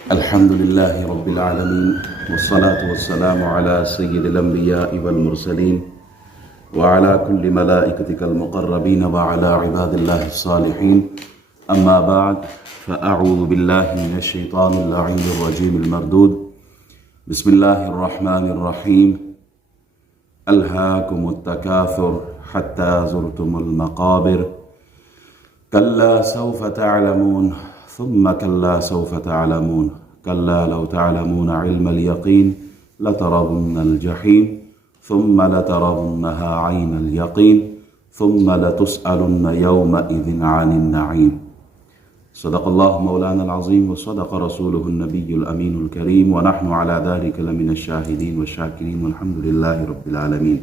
الحمد لله رب العالمين والصلاة والسلام على سيد الأنبياء والمرسلين وعلى كل ملائكتك المقربين وعلى عباد الله الصالحين. أما بعد، فأعوذ بالله من الشيطان اللعين الرجيم المردود. بسم الله الرحمن الرحيم. ألهاكم التكاثر حتى زرتم المقابر كلا سوف تعلمون ثم كلا سوف تعلمون كلا لو تعلمون علم اليقين لترون الجحيم ثم لترونها عين اليقين ثم لتسألن يومئذ عن النعيم. صدق الله مولانا العظيم وصدق رسوله النبي الأمين الكريم ونحن على ذلك لمن الشاهدين والشاكرين والحمد لله رب العالمين.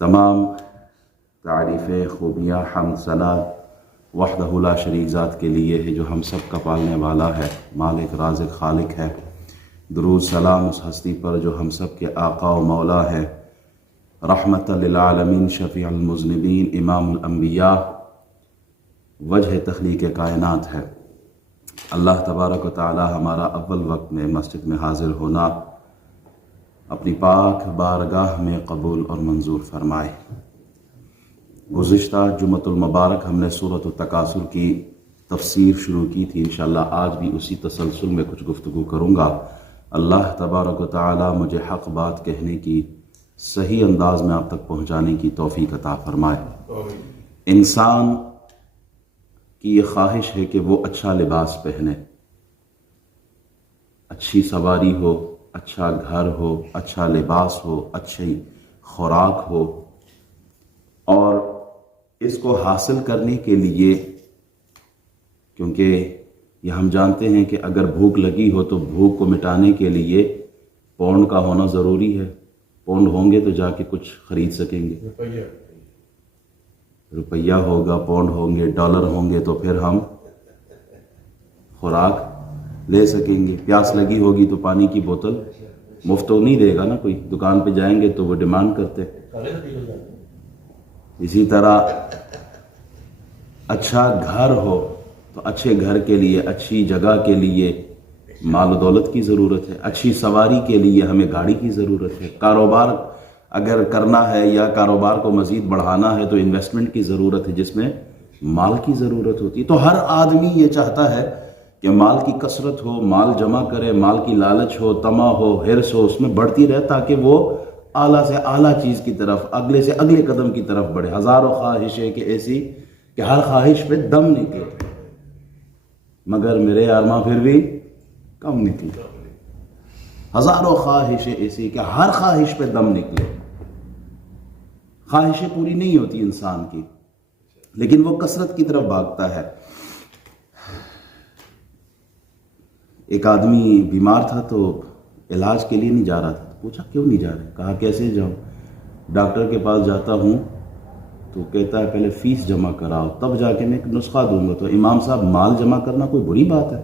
تمام تعریفیں، خوبیاں، حمد، ثنا وحدہ لا شریک ذات کے لیے ہے جو ہم سب کا پالنے والا ہے، مالک، رازق، خالق ہے. درود سلام اس ہستی پر جو ہم سب کے آقا و مولا ہے، رحمت للعالمین، شفیع المذنبین، امام الانبیاء، وجہ تخلیق کائنات ہے. اللہ تبارک و تعالی ہمارا اول وقت میں مسجد میں حاضر ہونا اپنی پاک بارگاہ میں قبول اور منظور فرمائے. گزشتہ جمعۃ المبارک ہم نے سورۃ التکاثر کی تفسیر شروع کی تھی. انشاءاللہ آج بھی اسی تسلسل میں کچھ گفتگو کروں گا. اللہ تبارک و تعالی مجھے حق بات کہنے کی، صحیح انداز میں آپ تک پہنچانے کی توفیق عطا فرمائے. انسان کی یہ خواہش ہے کہ وہ اچھا لباس پہنے، اچھی سواری ہو، اچھا گھر ہو، اچھا لباس ہو، اچھی خوراک ہو. اور اس کو حاصل کرنے کے لیے، کیونکہ یہ ہم جانتے ہیں کہ اگر بھوک لگی ہو تو بھوک کو مٹانے کے لیے پونڈ کا ہونا ضروری ہے. پونڈ ہوں گے تو جا کے کچھ خرید سکیں گے، روپیہ ہوگا، پونڈ ہوں گے، ڈالر ہوں گے تو پھر ہم خوراک لے سکیں گے. پیاس لگی ہوگی تو پانی کی بوتل مفت تو نہیں دے گا نا کوئی. دکان پہ جائیں گے تو وہ ڈیمانڈ کرتے. اسی طرح اچھا گھر ہو تو اچھے گھر کے لیے، اچھی جگہ کے لیے مال و دولت کی ضرورت ہے. اچھی سواری کے لیے ہمیں گاڑی کی ضرورت ہے. کاروبار اگر کرنا ہے یا کاروبار کو مزید بڑھانا ہے تو انویسٹمنٹ کی ضرورت ہے جس میں مال کی ضرورت ہوتی ہے. تو ہر آدمی یہ چاہتا ہے کہ مال کی کثرت ہو، مال جمع کرے، مال کی لالچ ہو، طمع ہو، حرص ہو، اس میں بڑھتی رہے تاکہ وہ اعلیٰ سے اعلیٰ چیز کی طرف، اگلے سے اگلے قدم کی طرف بڑھے. ہزاروں خواہشیں کہ ایسی کہ ہر خواہش پہ دم نکلے، مگر میرے یارماں پھر بھی کم نکلے. ہزاروں خواہشیں ایسی کہ ہر خواہش پہ دم نکلے. خواہشیں پوری نہیں ہوتی انسان کی، لیکن وہ کثرت کی طرف بھاگتا ہے. ایک آدمی بیمار تھا تو علاج کے لیے نہیں جا رہا تھا. پوچھا کیوں نہیں جا رہے؟ کہا کیسے جاؤں؟ ڈاکٹر کے پاس جاتا ہوں تو کہتا ہے پہلے فیس جمع کراؤ تب جا کے میں ایک نسخہ دوں گا. تو امام صاحب، مال جمع کرنا کوئی بری بات ہے؟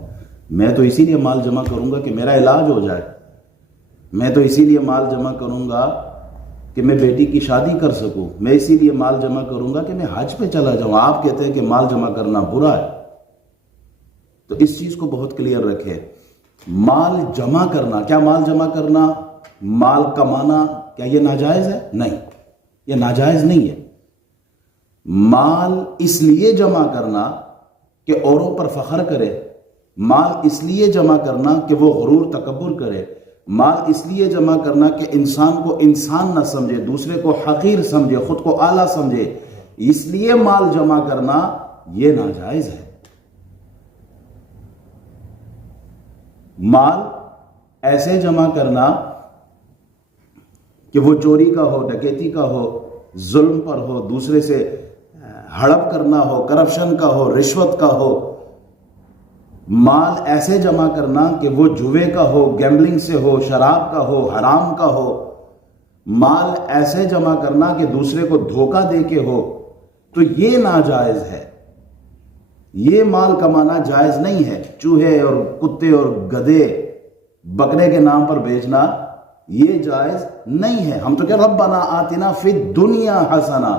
میں تو اسی لیے مال جمع کروں گا کہ میرا علاج ہو جائے. میں تو اسی لیے مال جمع کروں گا کہ میں بیٹی کی شادی کر سکوں. میں اسی لیے مال جمع کروں گا کہ میں حج پہ چلا جاؤں. آپ کہتے ہیں کہ مال جمع کرنا برا ہے. تو اس چیز کو بہت کلیئر رکھے. مال جمع کرنا، کیا مال جمع کرنا، مال کمانا، کیا یہ ناجائز ہے؟ نہیں، یہ ناجائز نہیں ہے. مال اس لیے جمع کرنا کہ اوروں پر فخر کرے، مال اس لیے جمع کرنا کہ وہ غرور تکبر کرے، مال اس لیے جمع کرنا کہ انسان کو انسان نہ سمجھے، دوسرے کو حقیر سمجھے، خود کو اعلیٰ سمجھے، اس لیے مال جمع کرنا یہ ناجائز ہے. مال ایسے جمع کرنا کہ وہ چوری کا ہو، ڈکیتی کا ہو، ظلم پر ہو، دوسرے سے ہڑپ کرنا ہو، کرپشن کا ہو، رشوت کا ہو. مال ایسے جمع کرنا کہ وہ جوے کا ہو، گیمبلنگ سے ہو، شراب کا ہو، حرام کا ہو. مال ایسے جمع کرنا کہ دوسرے کو دھوکہ دے کے ہو، تو یہ ناجائز ہے. یہ مال کمانا جائز نہیں ہے. چوہے اور کتے اور گدھے بکرے کے نام پر بیچنا یہ جائز نہیں ہے. ہم تو کہ ربنا آتنا فی الدنیا حسنہ،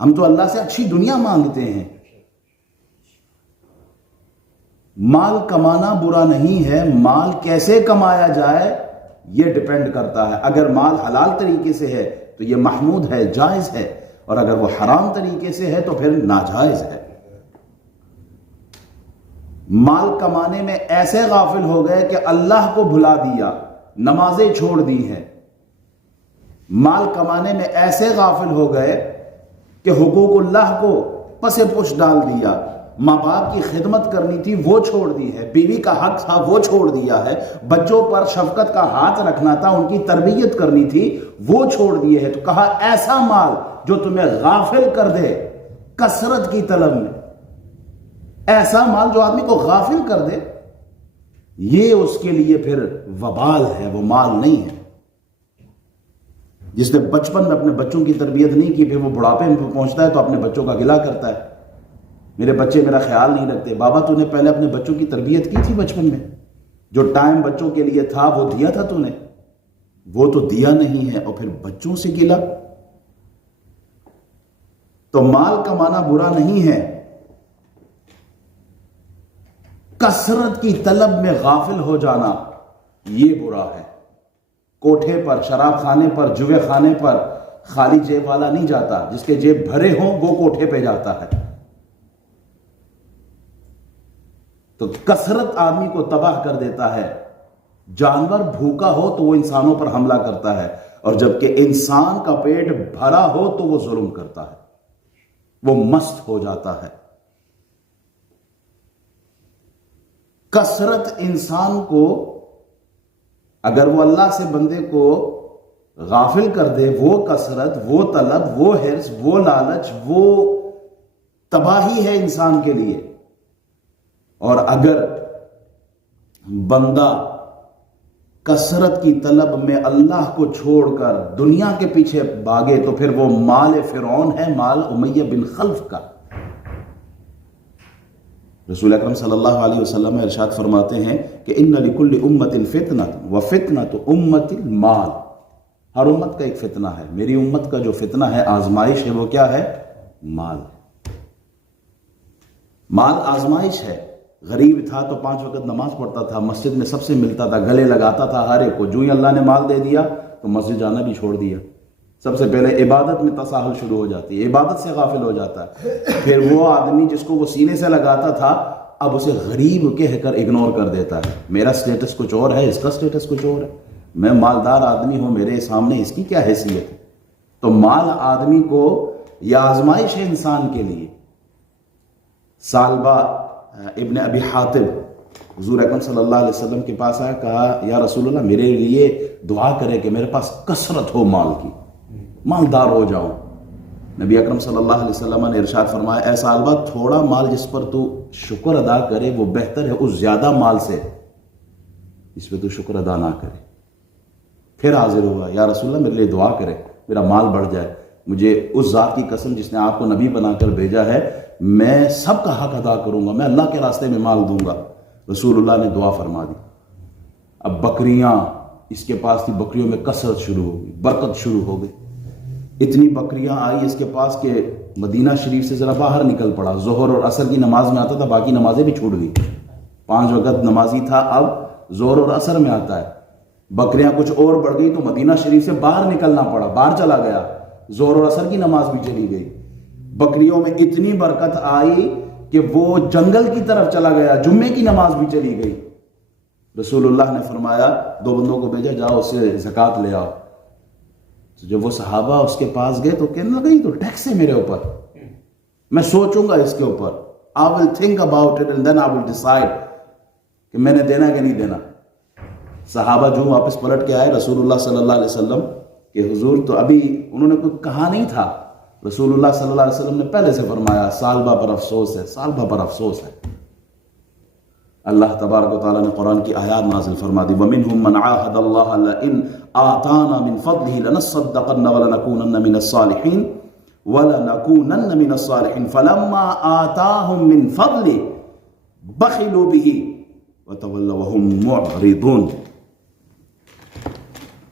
ہم تو اللہ سے اچھی دنیا مانگتے ہیں. مال کمانا برا نہیں ہے، مال کیسے کمایا جائے یہ ڈیپینڈ کرتا ہے۔ اگر مال حلال طریقے سے ہے تو یہ محمود ہے، جائز ہے، اور اگر وہ حرام طریقے سے ہے تو پھر ناجائز ہے۔ مال کمانے میں ایسے غافل ہو گئے کہ اللہ کو بھلا دیا، نمازیں چھوڑ دی ہیں۔ مال کمانے میں ایسے غافل ہو گئے کہ حقوق اللہ کو پس پش ڈال دیا، ماں باپ کی خدمت کرنی تھی وہ چھوڑ دی ہے، بیوی کا حق تھا وہ چھوڑ دیا ہے، بچوں پر شفقت کا ہاتھ رکھنا تھا، ان کی تربیت کرنی تھی وہ چھوڑ دیے ہے۔ تو کہا ایسا مال جو تمہیں غافل کر دے کثرت کی طلب میں، ایسا مال جو آدمی کو غافل کر دے، یہ اس کے لیے پھر وبال ہے، وہ مال نہیں ہے۔ جس نے بچپن میں اپنے بچوں کی تربیت نہیں کی، پھر وہ بڑھاپے میں پہنچتا ہے تو اپنے بچوں کا گلہ کرتا ہے، میرے بچے میرا خیال نہیں رکھتے۔ بابا تو نے پہلے اپنے بچوں کی تربیت کی تھی بچپن میں، جو ٹائم بچوں کے لیے تھا وہ دیا تھا تو نے، وہ تو دیا نہیں ہے، اور پھر بچوں سے گلہ۔ تو مال کمانا برا نہیں ہے، کثرت کی طلب میں غافل ہو جانا یہ برا ہے۔ کوٹھے پر، شراب خانے پر، جوے خانے پر خالی جیب والا نہیں جاتا، جس کے جیب بھرے ہوں وہ کوٹھے پہ جاتا ہے۔ تو کثرت آدمی کو تباہ کر دیتا ہے۔ جانور بھوکا ہو تو وہ انسانوں پر حملہ کرتا ہے، اور جبکہ انسان کا پیٹ بھرا ہو تو وہ ظلم کرتا ہے، وہ مست ہو جاتا ہے۔ کثرت انسان کو، اگر وہ اللہ سے بندے کو غافل کر دے، وہ کثرت، وہ طلب، وہ حرص، وہ لالچ، وہ تباہی ہے انسان کے لیے۔ اور اگر بندہ کثرت کی طلب میں اللہ کو چھوڑ کر دنیا کے پیچھے بھاگے تو پھر وہ مال فرعون ہے، مال امیہ بن خلف کا۔ رسول اکرم صلی اللہ علیہ وسلم ارشاد فرماتے ہیں کہ ان لکل امت فتنۃ وفتنۃ امت المال، ہر امت کا ایک فتنہ ہے، میری امت کا جو فتنہ ہے، آزمائش ہے، وہ کیا ہے؟ مال۔ مال آزمائش ہے۔ غریب تھا تو 5 وقت نماز پڑھتا تھا، مسجد میں سب سے ملتا تھا، گلے لگاتا تھا ہر ایک کو، جو ہی اللہ نے مال دے دیا تو مسجد جانا بھی چھوڑ دیا۔ سب سے پہلے عبادت میں تساہل شروع ہو جاتی ہے، عبادت سے غافل ہو جاتا ہے۔ پھر وہ آدمی جس کو وہ سینے سے لگاتا تھا اب اسے غریب کہہ کر اگنور کر دیتا ہے، میرا سٹیٹس کچھ اور ہے، اس کا سٹیٹس کچھ اور ہے، میں مالدار آدمی ہوں، میرے سامنے اس کی کیا حیثیت ہے۔ تو مال آدمی کو یہ آزمائش ہے انسان کے لیے۔ سالبہ ابن ابی حاتب حضور اکرم صلی اللہ علیہ وسلم کے پاس آیا، کہا یا رسول اللہ میرے لیے دعا کرے کہ میرے پاس کثرت ہو مال کی، مالدار ہو جاؤں۔ نبی اکرم صلی اللہ علیہ وسلم نے ارشاد فرمایا، اے سالبہ تھوڑا مال جس پر تو شکر ادا کرے وہ بہتر ہے اس زیادہ مال سے اس پہ تو شکر ادا نہ کرے۔ پھر حاضر ہوا، یا رسول اللہ میرے لیے دعا کرے میرا مال بڑھ جائے، مجھے اس ذات کی قسم جس نے آپ کو نبی بنا کر بھیجا ہے، میں سب کا حق ادا کروں گا، میں اللہ کے راستے میں مال دوں گا۔ رسول اللہ نے دعا فرما دی۔ اب بکریاں اس کے پاس تھی، بکریوں میں کثرت شروع ہو گئی، برکت شروع ہو گئی، اتنی بکریاں آئی اس کے پاس کہ مدینہ شریف سے ذرا باہر نکل پڑا، ظہر اور عصر کی نماز میں آتا تھا، باقی نمازیں بھی چھوٹ گئی، 5 وقت نمازی تھا، اب ظہر اور عصر میں آتا ہے، بکریاں کچھ اور بڑھ گئی تو مدینہ شریف سے باہر نکلنا پڑا، باہر چلا گیا، ظہر اور عصر کی نماز بھی چلی گئی، بکریوں میں اتنی برکت آئی کہ وہ جنگل کی طرف چلا گیا، جمعے کی نماز بھی چلی گئی۔ رسول اللہ نے فرمایا 2 بندوں کو بھیجا، جاؤ اس سے زکوٰۃ لے آؤ۔ جب وہ صحابہ اس کے پاس گئے تو کہنے لگا یہ تو ٹیکس ہے میرے اوپر، میں سوچوں گا اس کے اوپر، I will think about it and then I will decide کہ میں نے دینا کہ نہیں دینا۔ صحابہ جو واپس پلٹ کے آئے رسول اللہ صلی اللہ علیہ وسلم کہ حضور تو ابھی انہوں نے کچھ کہا نہیں تھا، رسول اللہ صلی اللہ علیہ وسلم نے پہلے سے فرمایا سالبہ پر افسوس ہے، سالبہ پر افسوس ہے۔ اللہ تبارک و تعالیٰ نے قرآن کی آیات نازل فرما دی، وَمِنْهُمْ مَنْ عَاهَدَ اللَّهَ لَئِنْ آتَانَا مِنْ فَضْلِهِ لَنَصَّدَّقَنَّ وَلَنَكُونَنَّ مِنَ الصَّالِحِينَ وَلَنَكُونَنَّ مِنَ الصَّالِحِينَ فَلَمَّا آتَاهُمْ مِنْ فَضْلِهِ بَخِلُوا بِهِ وَتَوَلَّوْا وَهُمْ مُعْرِضُونَ۔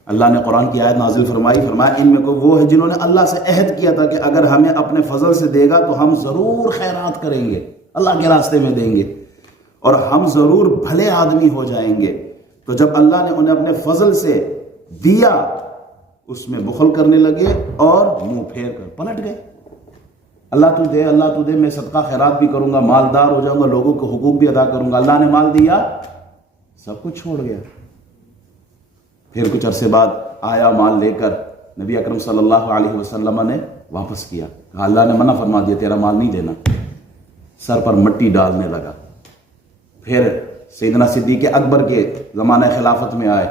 اللہ نے قرآن کی آیت نازل فرمایا ان میں کو وہ ہے جنہوں نے اللہ سے عہد کیا تھا کہ اگر ہمیں اپنے فضل سے دے گا تو ہم ضرور خیرات کریں گے، اللہ کے راستے میں دیں گے، اور ہم ضرور بھلے آدمی ہو جائیں گے. تو جب اللہ نے انہیں اپنے فضل سے دیا اس میں بخل کرنے لگے اور منہ پھیر کر پلٹ گئے. اللہ تو دے، اللہ تو دے، میں صدقہ خیرات بھی کروں گا، مالدار ہو جاؤں گا، لوگوں کے حقوق بھی ادا کروں گا. اللہ نے مال دیا، سب کچھ چھوڑ گیا. پھر کچھ عرصے بعد آیا مال لے کر، نبی اکرم صلی اللہ علیہ وسلم نے واپس کیا. کہا اللہ نے منع فرما دیا، تیرا مال نہیں دینا. سر پر مٹی ڈالنے لگا. پھر سیدنا صدیق اکبر کے زمانہ خلافت میں آئے،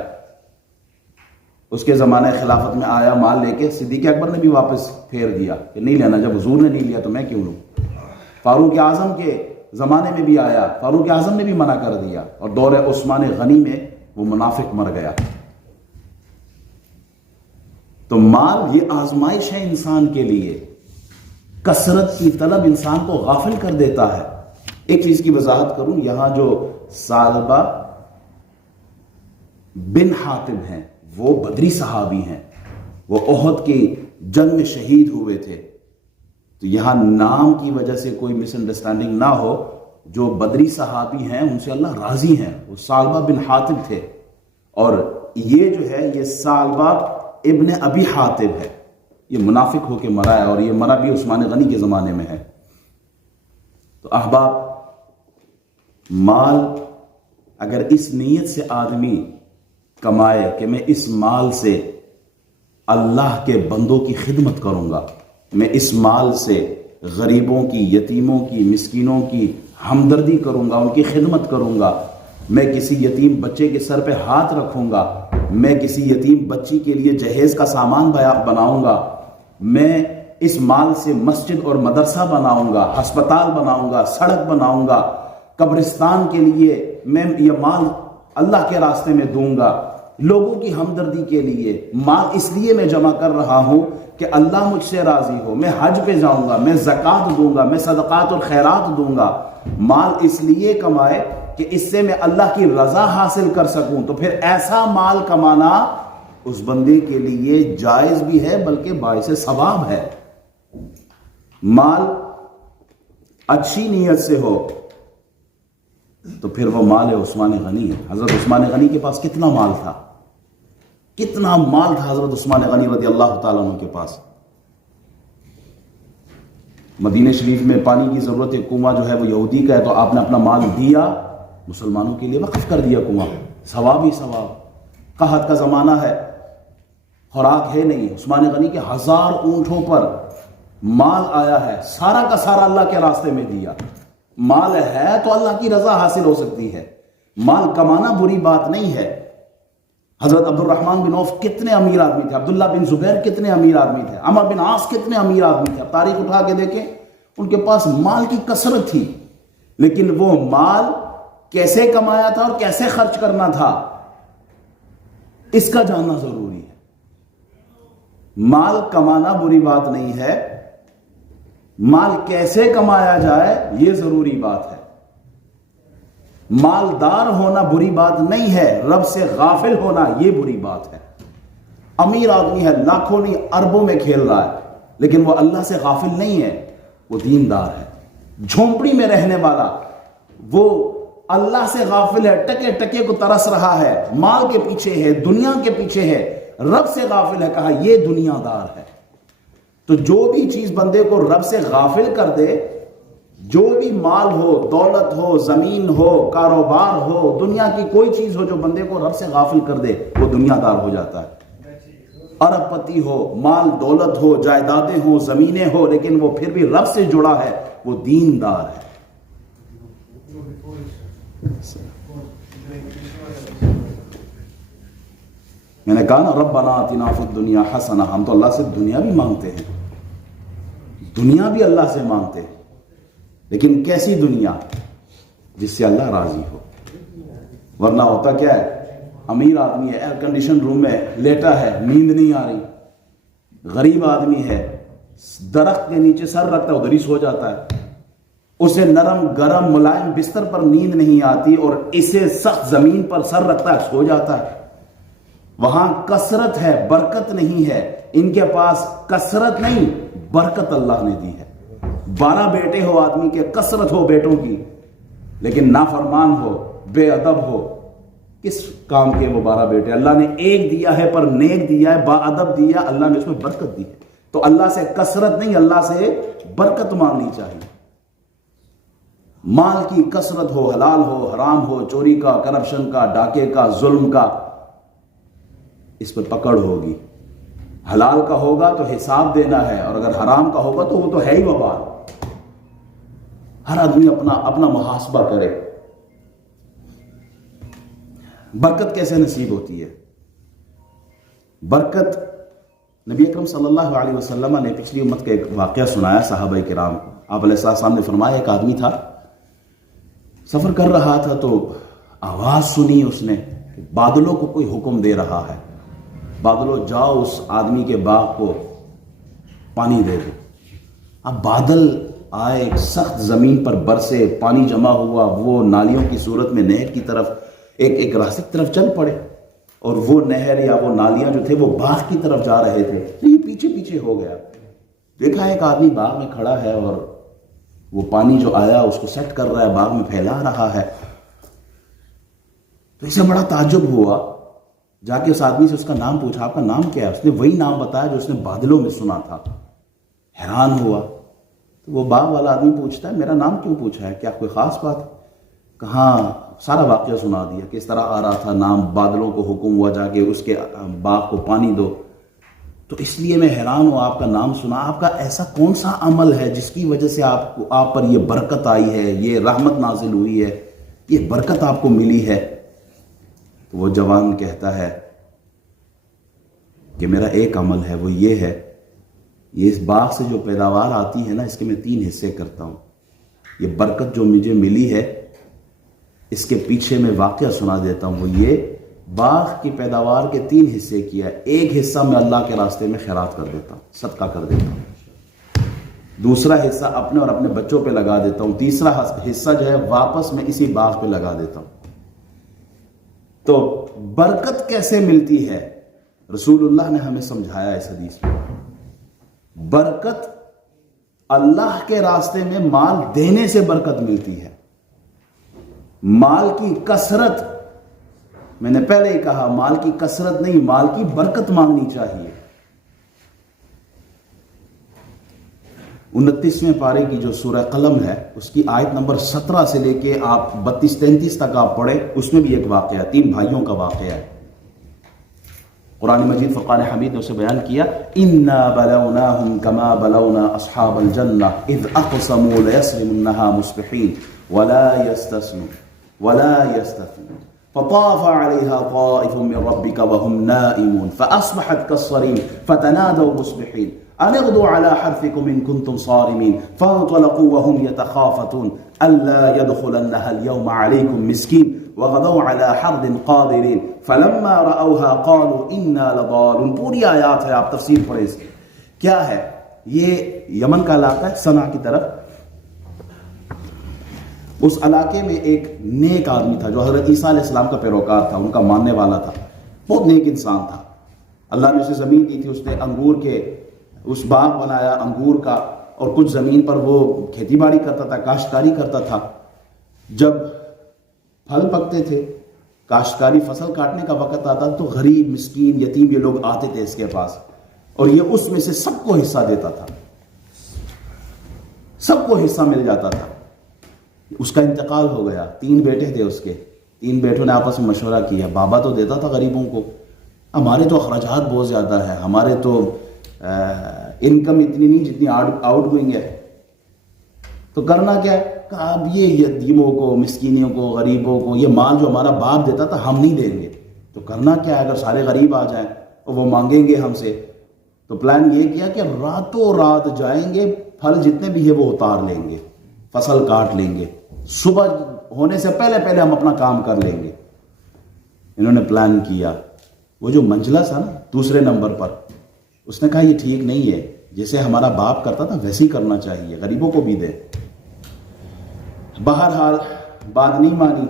اس کے زمانہ خلافت میں آیا مال لے کے، صدیق اکبر نے بھی واپس پھیر دیا کہ نہیں لینا، جب حضور نے نہیں لیا تو میں کیوں لوں. فاروق اعظم کے زمانے میں بھی آیا، فاروق اعظم نے بھی منع کر دیا، اور دور عثمان غنی میں وہ منافق مر گیا. تو مال یہ آزمائش ہے انسان کے لیے. کثرت کی طلب انسان کو غافل کر دیتا ہے. ایک چیز کی وضاحت کروں، یہاں جو ثعلبہ بن حاتب ہیں وہ بدری صحابی ہیں، وہ احد کی جنگ میں شہید ہوئے تھے. تو یہاں نام کی وجہ سے کوئی مس انڈرسٹینڈنگ نہ ہو. جو بدری صحابی ہیں ان سے اللہ راضی ہیں، وہ ثعلبہ بن حاتب تھے. اور یہ جو ہے یہ ثعلبہ ابن ابی حاتب ہے، یہ منافق ہو کے مرا ہے، اور یہ مرا بھی عثمان غنی کے زمانے میں ہے. تو احباب، مال اگر اس نیت سے آدمی کمائے کہ میں اس مال سے اللہ کے بندوں کی خدمت کروں گا، میں اس مال سے غریبوں کی، یتیموں کی، مسکینوں کی ہمدردی کروں گا، ان کی خدمت کروں گا، میں کسی یتیم بچے کے سر پہ ہاتھ رکھوں گا، میں کسی یتیم بچی کے لیے جہیز کا سامان بناؤں گا، میں اس مال سے مسجد اور مدرسہ بناؤں گا، ہسپتال بناؤں گا، سڑک بناؤں گا، قبرستان کے لیے میں یہ مال اللہ کے راستے میں دوں گا، لوگوں کی ہمدردی کے لیے مال اس لیے میں جمع کر رہا ہوں کہ اللہ مجھ سے راضی ہو، میں حج پہ جاؤں گا، میں زکوٰۃ دوں گا، میں صدقات اور خیرات دوں گا. مال اس لیے کمائے کہ اس سے میں اللہ کی رضا حاصل کر سکوں. تو پھر ایسا مال کمانا اس بندے کے لیے جائز بھی ہے بلکہ باعث ثواب ہے. مال اچھی نیت سے ہو تو پھر وہ مال عثمان غنی ہے. حضرت عثمان غنی کے پاس کتنا مال تھا، کتنا مال تھا حضرت عثمان غنی رضی اللہ تعالیٰ عنہ کے پاس. مدینہ شریف میں پانی کی ضرورت ہے، کنواں جو ہے وہ یہودی کا ہے، تو آپ نے اپنا مال دیا، مسلمانوں کے لیے وقف کر دیا کنواں. ثواب ہی ثواب. قحط کا زمانہ ہے، خوراک ہے نہیں، عثمان غنی کے 1000 اونٹوں پر مال آیا ہے، سارا کا سارا اللہ کے راستے میں دیا. مال ہے تو اللہ کی رضا حاصل ہو سکتی ہے. مال کمانا بری بات نہیں ہے. حضرت عبد الرحمن بن عوف کتنے امیر آدمی تھے، عبداللہ بن زبیر کتنے امیر آدمی تھے، عمر بن عاص کتنے امیر آدمی تھے. اب تاریخ اٹھا کے دیکھیں، ان کے پاس مال کی کثرت تھی، لیکن وہ مال کیسے کمایا تھا اور کیسے خرچ کرنا تھا اس کا جاننا ضروری ہے. مال کمانا بری بات نہیں ہے، مال کیسے کمایا جائے یہ ضروری بات ہے. مالدار ہونا بری بات نہیں ہے، رب سے غافل ہونا یہ بری بات ہے. امیر آدمی ہے، لاکھوں نہیں اربوں میں کھیل رہا ہے، لیکن وہ اللہ سے غافل نہیں ہے، وہ دیندار ہے. جھونپڑی میں رہنے والا وہ اللہ سے غافل ہے، ٹکے ٹکے کو ترس رہا ہے، مال کے پیچھے ہے، دنیا کے پیچھے ہے، رب سے غافل ہے، کہا یہ دنیا دار ہے. تو جو بھی چیز بندے کو رب سے غافل کر دے، جو بھی مال ہو، دولت ہو، زمین ہو، کاروبار ہو، دنیا کی کوئی چیز ہو جو بندے کو رب سے غافل کر دے، وہ دنیا دار ہو جاتا ہے. ارب پتی ہو، مال دولت ہو، جائیدادیں ہو، زمینیں ہو، لیکن وہ پھر بھی رب سے جڑا ہے، وہ دیندار ہے. میں نے کہا نا ربنا آتنا فی الدنیا حسنہ، ہم تو اللہ سے دنیا بھی مانگتے ہیں، دنیا بھی اللہ سے مانگتے ہیں، لیکن کیسی دنیا جس سے اللہ راضی ہو. ورنہ ہوتا کیا ہے، امیر آدمی ہے، ایئر کنڈیشن روم میں لیٹا ہے، نیند نہیں آ رہی. غریب آدمی ہے، درخت کے نیچے سر رکھتا ہے، ادھر ہی سو جاتا ہے. اسے نرم گرم ملائم بستر پر نیند نہیں آتی، اور اسے سخت زمین پر سر رکھتا ہے، سو جاتا ہے. وہاں کثرت ہے، برکت نہیں ہے. ان کے پاس کثرت نہیں، برکت اللہ نے دی ہے. 12 بیٹے ہو آدمی کے، کثرت ہو بیٹوں کی، لیکن نافرمان ہو، بے ادب ہو، کس کام کے وہ 12 بیٹے؟ اللہ نے ایک دیا ہے پر نیک دیا ہے، با ادب دیا، اللہ نے اس میں برکت دی ہے۔ تو اللہ سے کثرت نہیں، اللہ سے برکت مانگنی چاہیے۔ مال کی کثرت ہو، حلال ہو، حرام ہو، چوری کا، کرپشن کا، ڈاکے کا، ظلم کا، اس پر پکڑ ہوگی۔ حلال کا ہوگا تو حساب دینا ہے، اور اگر حرام کا ہوگا تو وہ تو ہے ہی وبال۔ ہر آدمی اپنا محاسبہ کرے۔ برکت کیسے نصیب ہوتی ہے؟ برکت نبی اکرم صلی اللہ علیہ وسلم نے پچھلی امت کا ایک واقعہ سنایا صحابہ کرام۔ آپ علیہ السلام نے فرمایا ایک آدمی تھا، سفر کر رہا تھا تو آواز سنی اس نے کہ بادلوں کو کوئی حکم دے رہا ہے، بادلوں جاؤ اس آدمی کے باغ کو پانی دے دو۔ اب بادل آئے، ایک سخت زمین پر برسے، پانی جمع ہوا، وہ نالیوں کی صورت میں نہر کی طرف ایک راستے کی طرف چل پڑے، اور وہ نہر یا وہ نالیاں جو تھے وہ باغ کی طرف جا رہے تھے، تو یہ پیچھے پیچھے ہو گیا۔ دیکھا ایک آدمی باغ میں کھڑا ہے اور وہ پانی جو آیا اس کو سیٹ کر رہا ہے، باغ میں پھیلا رہا ہے۔ تو اسے بڑا تعجب ہوا، جا کے اس آدمی سے اس کا نام پوچھا، آپ کا نام کیا ہے؟ اس نے وہی نام بتایا جو اس نے بادلوں میں سنا تھا۔ حیران ہوا، تو وہ باغ والا آدمی پوچھتا ہے میرا نام کیوں پوچھا ہے، کیا کوئی خاص بات ہے؟ کہاں سارا واقعہ سنا دیا، کس طرح آ رہا تھا نام، بادلوں کو حکم ہوا جا کے اس کے باغ کو پانی دو۔ تو اس لیے میں حیران ہوں، آپ کا نام سنا، آپ کا ایسا کون سا عمل ہے جس کی وجہ سے آپ پر یہ برکت آئی ہے، یہ رحمت نازل ہوئی ہے، یہ برکت آپ کو ملی ہے؟ تو وہ جوان کہتا ہے کہ میرا ایک عمل ہے، وہ یہ ہے، یہ اس باغ سے جو پیداوار آتی ہے نا، اس کے میں 3 حصے کرتا ہوں۔ یہ برکت جو مجھے ملی ہے اس کے پیچھے میں واقعہ سنا دیتا ہوں، وہ یہ باغ کی پیداوار کے 3 حصے کیا ہے۔ ایک حصہ میں اللہ کے راستے میں خیرات کر دیتا ہوں، صدقہ کر دیتا ہوں، دوسرا حصہ اپنے اور اپنے بچوں پہ لگا دیتا ہوں، تیسرا حصہ جو ہے واپس میں اسی باغ پہ لگا دیتا ہوں۔ تو برکت کیسے ملتی ہے؟ رسول اللہ نے ہمیں سمجھایا اس حدیث میں۔ برکت اللہ کے راستے میں مال دینے سے برکت ملتی ہے۔ مال کی کثرت، میں نے پہلے ہی کہا، مال کی کثرت نہیں، مال کی برکت مانگنی چاہیے۔ 29ویں پارے کی جو سورہ قلم ہے اس کی آیت نمبر 17 سے لے کے آپ 32-33 تک آپ پڑھیں، اس میں بھی ایک واقعہ ہے، 3 بھائیوں کا واقعہ ہے۔ قرآن مجید فرقان حمید نے اسے بیان کیا، اِنَّا بَلَوْنَاهُمْ كَمَا بَلَوْنَا أَصْحَابَ الْجَنَّةِ إِذْ أَقْسَمُوا لَيَصْرِمُنَّهَا مُصْبِحِينَ وَلَا يَسْتَثْنُونَ فَطَافَ عَلَيْهَا طَائِفٌ مِّن رَّبِّكَ وَهُمْ نَائِمُونَ فَأَصْبَحَتْ كَالصَّرِيمِ فَتَنَادَوْا مُصْبِحِينَ أَنِ اغْدُوا عَلَىٰ حَرْثِكُمْ إِن كُنتُمْ صَارِمِينَ فَانطَلَقُوا وَهُمْ يَتَخَافَتُونَ أَلَّا يَدْخُلَنَّهَا الْيَوْمَ عَلَيْكُمْ مِسْكِينٌ وَغَدَوْا عَلَىٰ حَرْدٍ قَادِرِينَ فَلَمَّا رَأَوْهَا قَالُوا إِنَّا لَضَالُونَ۔ پوری آیات ہے، آپ تفسیر پڑھیں اس کی۔ کیا ہے یہ؟ یمن کا علاقہ ہے، صنعا کی طرف۔ اس علاقے میں ایک نیک آدمی تھا جو حضرت عیسیٰ علیہ السلام کا پیروکار تھا، ان کا ماننے والا تھا، بہت نیک انسان تھا۔ اللہ نے اسے زمین دی تھی، اس نے انگور کے اس باغ بنایا انگور کا، اور کچھ زمین پر وہ کھیتی باڑی کرتا تھا، کاشتکاری کرتا تھا۔ جب پھل پکتے تھے، کاشتکاری فصل کاٹنے کا وقت آتا تو غریب، مسکین، یتیم یہ لوگ آتے تھے اس کے پاس، اور یہ اس میں سے سب کو حصہ دیتا تھا، سب کو حصہ مل جاتا تھا۔ اس کا انتقال ہو گیا، 3 بیٹے تھے اس کے، 3 بیٹوں نے آپس میں مشورہ کیا، بابا تو دیتا تھا غریبوں کو، ہمارے تو اخراجات بہت زیادہ ہے، ہمارے تو انکم اتنی نہیں جتنی آؤٹ گوئنگ ہے، تو کرنا کیا ہے؟ کہا اب یہ یتیموں کو، مسکینوں کو، غریبوں کو یہ مال جو ہمارا باپ دیتا تھا ہم نہیں دیں گے، تو کرنا کیا ہے؟ اگر سارے غریب آ جائیں اور وہ مانگیں گے ہم سے، تو پلان یہ کیا کہ راتوں رات جائیں گے، پھل جتنے بھی ہے وہ اتار لیں گے، فصل کاٹ لیں گے، صبح ہونے سے پہلے پہلے ہم اپنا کام کر لیں گے۔ انہوں نے پلان کیا۔ وہ جو منجلس ہے نا دوسرے نمبر پر، اس نے کہا یہ ٹھیک نہیں ہے، جیسے ہمارا باپ کرتا تھا ویسے ہی کرنا چاہیے، غریبوں کو بھی دے۔ بہرحال بات نہیں مانی،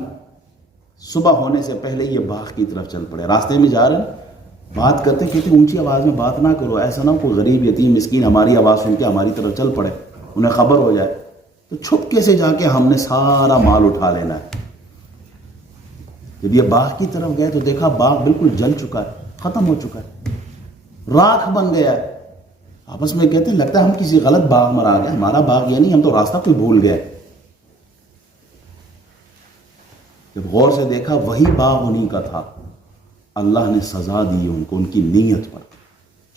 صبح ہونے سے پہلے یہ باغ کی طرف چل پڑے۔ راستے میں جا رہے ہیں، بات کرتے کہتے اونچی آواز میں بات نہ کرو، ایسا نہ کوئی غریب یتیم مسکین ہماری آواز سن کے ہماری طرف چل پڑے، انہیں خبر ہو جائے۔ تو چھپکے سے جا کے ہم نے سارا مال اٹھا لینا ہے۔ جب یہ باغ کی طرف گئے تو دیکھا باغ بالکل جل چکا ہے، ختم ہو چکا ہے، راکھ بن گیا ہے۔ آپس میں کہتے ہیں لگتا ہے ہم کسی غلط باغ میں آ گئے، ہمارا باغ یہ نہیں، ہم تو راستہ کوئی بھول گئے۔ جب غور سے دیکھا وہی باغ انہی کا تھا۔ اللہ نے سزا دی ان کو ان کی نیت پر۔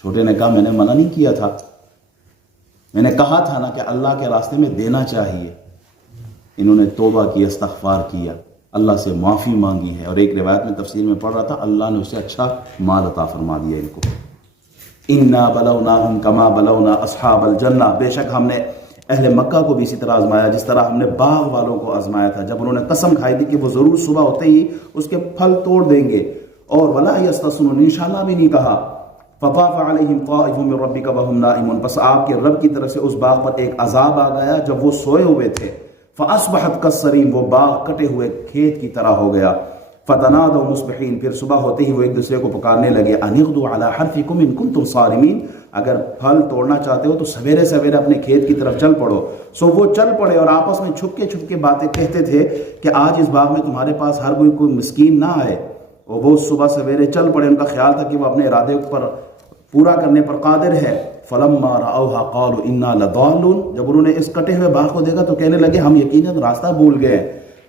چھوٹے نے کہا میں نے منع نہیں کیا تھا، میں نے کہا تھا نا کہ اللہ کے راستے میں دینا چاہیے۔ انہوں نے توبہ کی، استغفار کیا، اللہ سے معافی مانگی ہے، اور ایک روایت میں تفسیر میں پڑھ رہا تھا اللہ نے اسے اچھا مال عطا فرما دیا ان کو۔ انا بلوناہم کما بلونا اصحاب الجنہ، بے شک ہم نے اہل مکہ کو بھی اسی طرح آزمایا جس طرح ہم نے باغ والوں کو آزمایا تھا، جب انہوں نے قسم کھائی تھی کہ وہ ضرور صبح ہوتے ہی اس کے پھل توڑ دیں گے، اور ولا یستثنون، انشاءاللہ بھی نہیں کہا۔ فطاف علیہم طائف من ربک وہم نائمون، پس آپ کے رب کی طرف سے اس باغ پر ایک عذاب آ گیا جب وہ سوئے ہوئے تھے۔ فاصبحت کالصریم، وہ باغ کٹے ہوئے کھیت کی طرح ہو گیا۔ فتنادوا مصبحین، پھر صبح ہوتے ہی وہ ایک دوسرے کو پکارنے لگے، ان اغدوا علی حرثکم ان کنتم صارمین، اگر پھل توڑنا چاہتے ہو تو سویرے سویرے اپنے کھیت کی طرف چل پڑو۔ سو وہ چل پڑے اور آپس میں چھپ کے باتیں کہتے تھے کہ آج اس باغ میں تمہارے پاس ہر کوئی مسکین نہ آئے، اور وہ صبح سویرے چل پڑے، ان کا خیال تھا کہ وہ اپنے ارادے پر پورا کرنے پر قادر ہے۔ فلما رأوها قالوا انا لضالون، جب انہوں نے اس کٹے ہوئے باغ کو دیکھا تو کہنے لگے ہم یقیناً راستہ بھول گئے،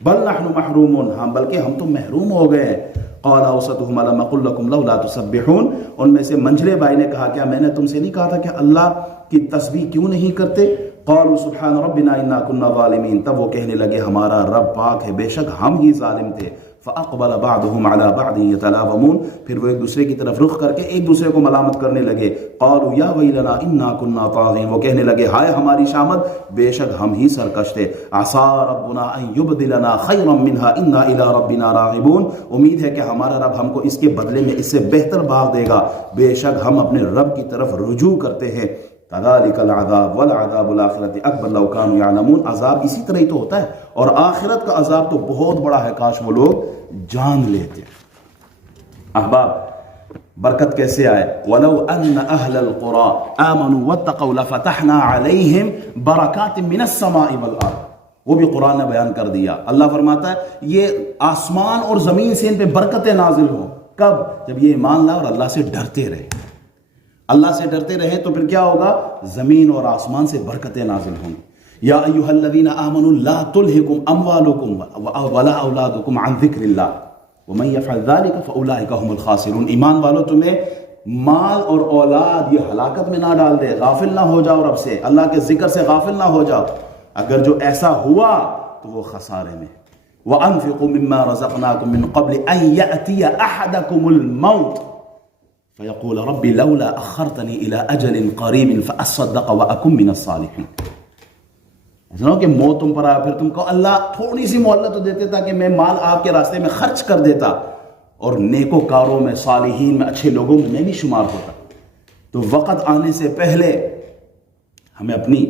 بل نحن محرومون، ہم بلکہ ہم تو محروم ہو گئے۔ قال اوسطهم الم اقل لكم لولا تسبحون، ان میں سے منجلے بھائی نے کہا کیا میں نے تم سے نہیں کہا تھا کہ اللہ کی تسبیح کیوں نہیں کرتے؟ قالوا سبحان ربنا انا كنا ظالمین، تب وہ کہنے لگے ہمارا رب پاک ہے، بے شک ہم ہی ظالم تھے۔ فاقبل بعضهم على بعض يتلاومون، پھر وہ ایک دوسرے کی طرف رخ کر کے ایک دوسرے کو ملامت کرنے لگے۔ قالوا یا ویلنا انا كنا طاغین، وہ کہنے لگے ہائے ہماری شامت، بے شک ہم ہی سرکش تھے۔ عسى ربنا ان يبدلنا خيرا منها انا الى ربنا راغبون، امید ہے کہ ہمارا رب ہم کو اس کے بدلے میں اس سے بہتر باغ دے گا، بے شک ہم اپنے رب کی طرف رجوع کرتے ہیں۔ كذلك العذاب والعذاب الآخرة اکبر لو كانوا يعلمون، عذاب اسی طرح ہی تو ہوتا ہے، اور آخرت کا عذاب تو بہت بڑا ہے، کاش وہ لوگ جان لیتے۔ احباب برکت کیسے آئے؟ وَلَوْ أَنَّ أَهْلَ الْقُرَىٰ آمَنُوا وَاتَّقَوْا لَفَتَحْنَا عَلَيْهِمْ بَرَكَاتٍ مِّنَ السَّمَاءِ وَالْأَرْضِ، وہ بھی قرآن نے بیان کر دیا۔ اللہ فرماتا ہے یہ آسمان اور زمین سے ان پہ برکتیں نازل ہوں، کب؟ جب یہ ایمان لائے اور اللہ سے ڈرتے رہے۔ اللہ سے ڈرتے رہے تو پھر کیا ہوگا؟ زمین اور آسمان سے برکتیں نازل ہوں گی۔ یا ایھا الذین آمنوا لا تلھکم اموالکم ولا اولادکم عن ذکر اللہ ومن یفعل ذلک فاولئک هم الخاسرون، ایمان والو تمہیں مال اور اولاد یہ ہلاکت میں نہ ڈال دے، غافل نہ ہو جاؤ رب سے، اللہ کے ذکر سے غافل نہ ہو جاؤ، اگر جو ایسا ہوا تو وہ خسارے میں۔ وانفقوا مما رزقناکم من قبل ان یأتی احدکم الموت فیقول رب لولا اخرتنی الى اجل قریب فاصدق واکن من الصالحین، ایسا نہ ہو کہ موت تم پر آیا پھر تم کو اللہ تھوڑی سی مہلت تو دیتے تھا کہ میں مال آپ کے راستے میں خرچ کر دیتا اور نیکوکاروں میں، صالحین میں، اچھے لوگوں میں بھی شمار ہوتا۔ تو وقت آنے سے پہلے ہمیں اپنی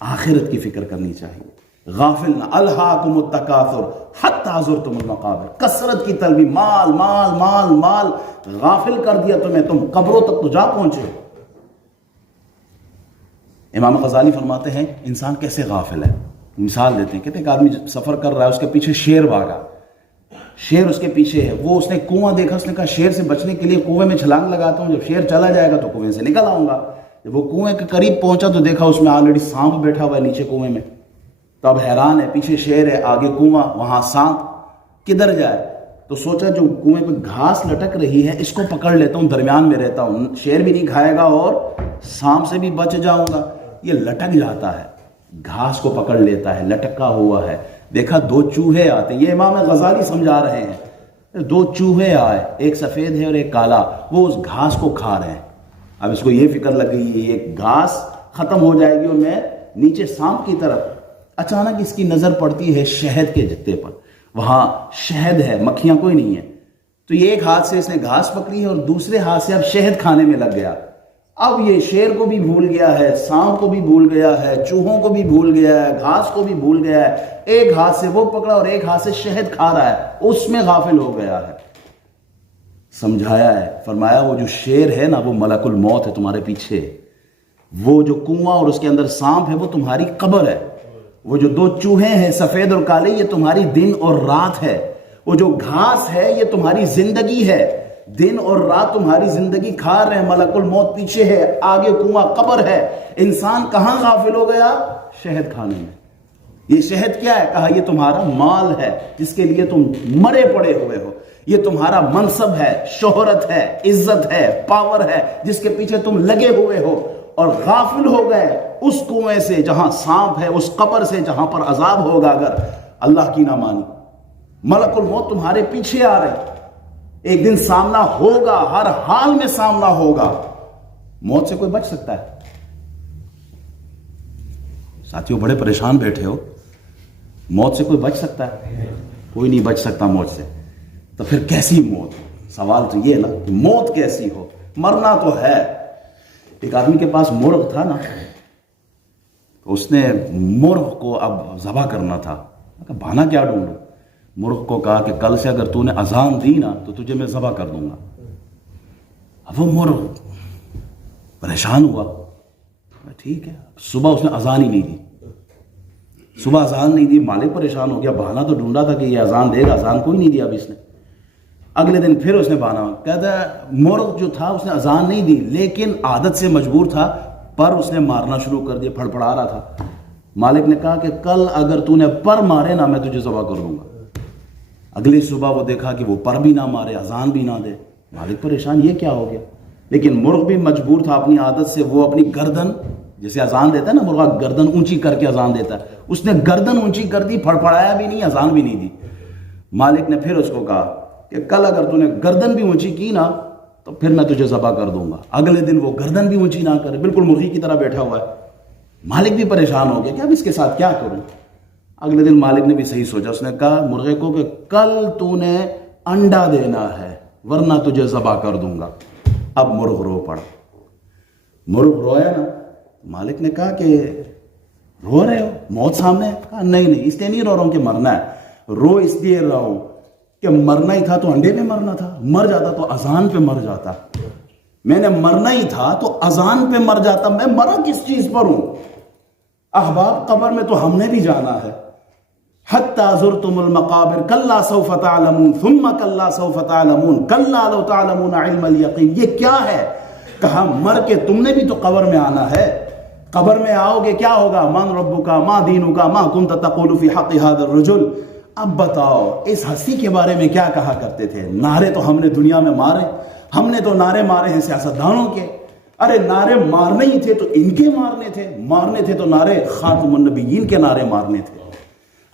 آخرت کی فکر کرنی چاہیے، غافل نہ۔ الہاکم التکاثر حتی زرتم المقابر، کثرت کی طلبی، مال مال مال مال، غافل کر دیا تمہیں، تم قبروں تک تو جا پہنچے۔ امام غزالی فرماتے ہیں انسان کیسے غافل ہے، مثال دیتے ہیں، کہتے ہیں ایک آدمی سفر کر رہا ہے، اس کے پیچھے شیر بھاگا، شیر اس کے پیچھے ہے، وہ اس نے کنواں دیکھا، اس نے کہا شیر سے بچنے کے لیے کنویں میں چھلانگ لگاتا ہوں، جب شیر چلا جائے گا تو کنویں سے نکل آؤں گا۔ جب وہ کنویں کے قریب پہنچا تو دیکھا اس میں آلریڈی سانپ بیٹھا ہوا ہے نیچے کنویں میں، تو اب حیران ہے، پیچھے شیر ہے، آگے کنواں، وہاں سانپ، کدھر جائے؟ تو سوچا جو کنویں پہ گھاس لٹک رہی ہے اس کو پکڑ لیتا ہوں، درمیان میں رہتا ہوں، شیر بھی نہیں کھائے گا اور سانپ سے بھی بچ جاؤں گا۔ یہ لٹک جاتا ہے، گھاس کو پکڑ لیتا ہے، لٹکا ہوا ہے، دیکھا دو چوہے آتے، یہ امام غزالی سمجھا رہے ہیں، دو چوہے آئے، ایک سفید ہے اور ایک کالا، وہ اس گھاس کو کھا رہے ہیں۔ اب اس کو یہ فکر لگ گئی ہے یہ گھاس ختم ہو جائے گی اور میں نیچے سانپ کی طرف، اچانک اس کی نظر پڑتی ہے شہد کے جتے پر، وہاں شہد ہے، مکھیاں کوئی نہیں ہے، تو یہ ایک ہاتھ سے اس نے گھاس پکڑی ہے اور دوسرے ہاتھ سے اب شہد کھانے میں لگ گیا۔ اب یہ شیر کو بھی بھول گیا ہے، سانپ کو بھی بھول گیا ہے، چوہوں کو بھی بھول گیا ہے، گھاس کو بھی بھول گیا ہے، ایک ہاتھ سے وہ پکڑا اور ایک ہاتھ سے شہد کھا رہا ہے، اس میں غافل ہو گیا ہے۔ سمجھایا ہے، فرمایا وہ جو شیر ہے نا وہ ملک الموت ہے تمہارے پیچھے، وہ جو کنواں اور اس کے اندر سانپ ہے وہ تمہاری قبر ہے، وہ جو دو چوہے ہیں سفید اور کالے، یہ تمہاری دن اور رات ہے. وہ جو گھاس ہے یہ تمہاری زندگی ہے. دن اور رات تمہاری زندگی کھا رہے ہیں. ملک الموت پیچھے ہے، آگے کنواں قبر ہے. انسان کہاں غافل ہو گیا؟ شہد کھانے میں. یہ شہد کیا ہے؟ کہا یہ تمہارا مال ہے جس کے لیے تم مرے پڑے ہوئے ہو. یہ تمہارا منصب ہے، شہرت ہے، عزت ہے، پاور ہے جس کے پیچھے تم لگے ہوئے ہو. اور غافل ہو گئے اس کنویں سے جہاں سانپ ہے، اس قبر سے جہاں پر عذاب ہوگا اگر اللہ کی نہ مانی. ملک الموت تمہارے پیچھے آ رہے. ایک دن سامنا ہوگا، ہر حال میں سامنا ہوگا. موت سے کوئی بچ سکتا ہے؟ ساتھیوں بڑے پریشان بیٹھے ہو. موت سے کوئی بچ سکتا ہے؟ کوئی نہیں بچ سکتا موت سے. تو پھر کیسی موت؟ سوال تو یہ نا کہ موت کیسی ہو؟ مرنا تو ہے. ایک آدمی کے پاس مرغ تھا نا، تو اس نے مرغ کو اب ذبح کرنا تھا. بہانہ کیا ڈھونڈوں؟ مرغ کو کہا کہ کل سے اگر تو نے اذان دی نا تو تجھے میں ذبح کر دوں گا. اب وہ مرغ پریشان ہوا. ٹھیک ہے. صبح اس نے اذان ہی نہیں دی. صبح اذان نہیں دی، مالک پریشان ہو گیا. بہانہ تو ڈھونڈا تھا کہ یہ اذان دے گا، اذان کوئی نہیں دیا اب اس نے. اگلے دن پھر اس نے بہانہ کہتا ہے مرغ جو تھا اس نے اذان نہیں دی لیکن عادت سے مجبور تھا، پر اس نے مارنا شروع کر دیا، پھڑپڑا رہا تھا. مالک نے کہا کہ کل اگر تو نے پر مارے نا میں تجھے ذبح کر دوں گا. اگلی صبح وہ دیکھا کہ وہ پر بھی نہ مارے، اذان بھی نہ دے. مالک پریشان، یہ کیا ہو گیا؟ لیکن مرغ بھی مجبور تھا اپنی عادت سے. وہ اپنی گردن، جیسے اذان دیتا ہے نا مرغا، گردن اونچی کر کے اذان دیتا ہے، اس نے گردن اونچی کر دی، پھڑپڑایا بھی نہیں، اذان بھی نہیں دی. مالک نے پھر اس کو کہا کہ کل اگر تو نے گردن بھی اونچی کی نا تو پھر میں تجھے ذبح کر دوں گا. اگلے دن وہ گردن بھی اونچی نہ کرے، بالکل مرغی کی طرح بیٹھا ہوا ہے. مالک بھی پریشان ہو گیا کہ اب اس کے ساتھ کیا کروں. اگلے دن مالک نے بھی صحیح سوچا. اس نے کہا مرغے کو کہ کل تو نے انڈا دینا ہے ورنہ تجھے ذبح کر دوں گا. اب مرغ رو پڑا. مرغ رویا نا. مالک نے کہا کہ رو رہے ہو؟ موت سامنے ہے. کہا نہیں، اس لیے نہیں رو رہا ہوں کہ مرنا ہے. رو اس لیے رہا ہوں کہ مرنا ہی تھا تو انڈے پہ مرنا تھا، مر جاتا تو اذان پہ مر جاتا. میں نے مرنا ہی تھا تو اذان پہ مر جاتا. میں مرا کس چیز پر ہوں؟ احباب قبر میں تو ہم نے بھی جانا ہے. حتی زرتم المقابر کلا سوف تعلمون ثم کلا سوف تعلمون کلا لو تعلمون علم الیقین. یہ کیا ہے؟ کہا مر کے تم نے بھی تو قبر میں آنا ہے. قبر میں آؤ گے کیا ہوگا؟ من ربک ما دینک ما کنت تقول فی حق هذا الرجل. اب بتاؤ اس ہستی کے بارے میں کیا کہا کرتے تھے؟ نعرے تو ہم نے دنیا میں مارے. ہم نے تو نعرے مارے ہیں سیاستدانوں کے. ارے نعرے مارنے ہی تھے تو ان کے مارنے تھے. مارنے تھے تو نعرے خاتم النبیین کے نعرے مارنے تھے.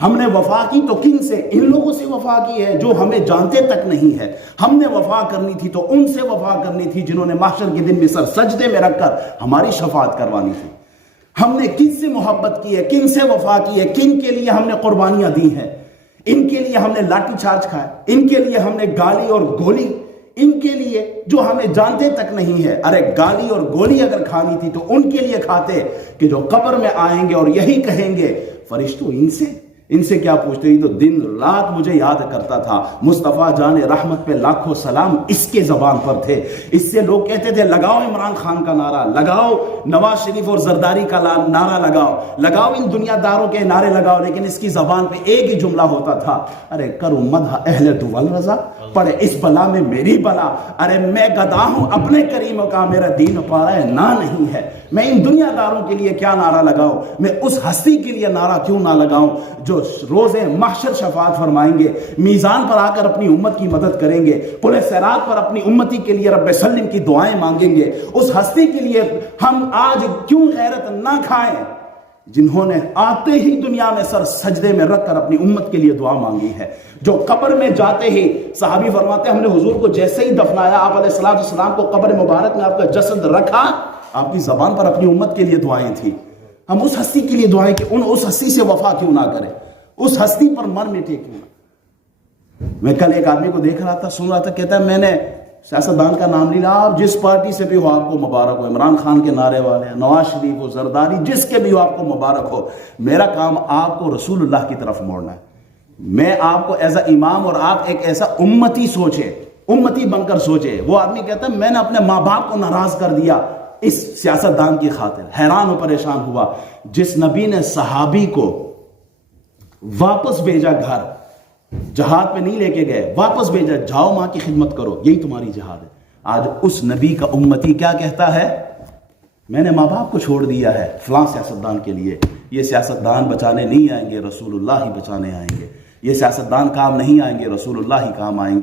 ہم نے وفا کی تو کن سے؟ ان لوگوں سے وفا کی ہے جو ہمیں جانتے تک نہیں ہے. ہم نے وفا کرنی تھی تو ان سے وفا کرنی تھی جنہوں نے محشر کے دن بھی سر سجدے میں رکھ کر ہماری شفاعت کروانی تھی. ہم نے کن سے محبت کی ہے، کن سے وفا کی ہے، کن کے لیے ہم نے قربانیاں دی ہیں. ان کے لیے ہم نے لاٹھی چارج کھایا، ان کے لیے ہم نے گالی اور گولی، ان کے لیے جو ہمیں جانتے تک نہیں ہے. ارے گالی اور گولی اگر کھانی تھی تو ان کے لیے کھاتے کہ جو قبر میں آئیں گے اور یہی کہیں گے فرشتوں ان سے کیا پوچھتے؟ ہی تو دن رات مجھے یاد کرتا تھا. مصطفیٰ جان رحمت پہ لاکھوں سلام اس کے زبان پر تھے. اس سے لوگ کہتے تھے لگاؤ عمران خان کا نعرہ، لگاؤ نواز شریف اور زرداری کا نعرہ لگاؤ ان دنیا داروں کے نعرے لگاؤ. لیکن اس کی زبان پہ ایک ہی جملہ ہوتا تھا، ارے کرو مدح اہل دول رضا، پڑے اس بلا میں میری بلا. ارے میں گدا ہوں اپنے کریم کا، میرا دین پارا نہ نہیں ہے. میں ان دنیا داروں کے لیے کیا نعرہ لگاؤں؟ میں اس ہستی کے لیے نعرہ کیوں نہ لگاؤں جو روز محشر شفاعت فرمائیں گے، میزان پر آ کر اپنی امت کی مدد کریں گے، پل صراط پر اپنی امتی کے لیے رب سلم کی دعائیں مانگیں گے. اس ہستی کے لیے ہم آج کیوں غیرت نہ کھائیں جنہوں نے آتے ہی دنیا میں سر سجدے میں رکھ کر اپنی امت کے لیے دعا مانگی ہے. جو قبر میں جاتے ہی صحابی فرماتے ہیں ہم نے حضور کو جیسے ہی دفنایا، آپ علیہ السلام کو قبر مبارک میں آپ کا جسد رکھا، آپ کی زبان پر اپنی امت کے لیے دعائیں تھیں. ہم اس ہستی کے لیے دعائیں کہ اس ہستی سے وفا کیوں نہ کریں، اس ہستی پر مر مٹے کیوں نہ. میں کل ایک آدمی کو دیکھ رہا تھا، سن رہا تھا، کہتا ہے میں نے سیاستدان کا نام نہیں لیا، آپ جس پارٹی سے بھی ہو آپ کو مبارک ہو. عمران خان کے نعرے والے، نواز شریف ہو، زرداری، جس کے بھی ہو آپ کو مبارک ہو. میرا کام آپ کو رسول اللہ کی طرف موڑنا ہے. میں آپ کو ایز اے امام اور آپ ایک ایسا امتی سوچے، امتی بن کر سوچے. وہ آدمی کہتا ہے میں نے اپنے ماں باپ کو ناراض کر دیا اس سیاستدان کی خاطر. حیران و پریشان ہوا. جس نبی نے صحابی کو واپس بھیجا گھر، جہاد پہ نہیں لے کے گئے، واپس بھیجا، جاؤ ماں کی خدمت کرو، یہی تمہاری جہاد ہے۔ آج اس نبی کا امتی کیا کہتا ہے؟ میں نے ماں باپ کو چھوڑ دیا ہے فلاں سیاستدان کے لیے۔ یہ سیاستدان بچانے نہیں آئیں گے، رسول اللہ ہی بچانے آئیں گے۔ یہ سیاستدان کام نہیں آئیں گے، رسول اللہ ہی کام آئیں گے۔